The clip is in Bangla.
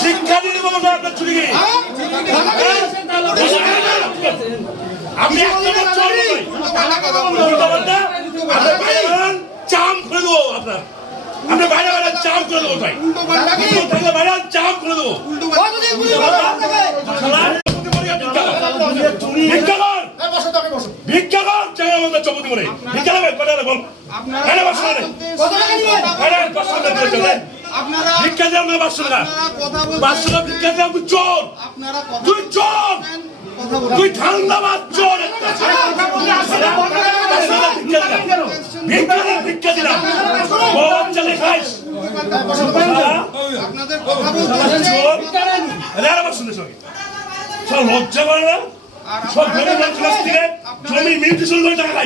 শিক্ষা দিয়ে দেবো আপনার চুরি আপনি চাম করে দেবো আপনার আপনি বাইরে বাইরে চাম করে দেবো ভাই বাইরে চাম করে দেবো ভিক্ষা কর চাই আমাদের চৌপতি করে ভিক্ষা দেবে কথা বল ভিক্ষা দিয়ে আমরা 500 টাকা 500 টাকা ভিক্ষা দিয়ে আমি চোর তুই চোর তুই ঠান্ডাবাদ চোর ভিক্ষা দিলাম বহুত চলে খাইস লজ্জা করে না সব জমি মিউনিসিপাল টাকা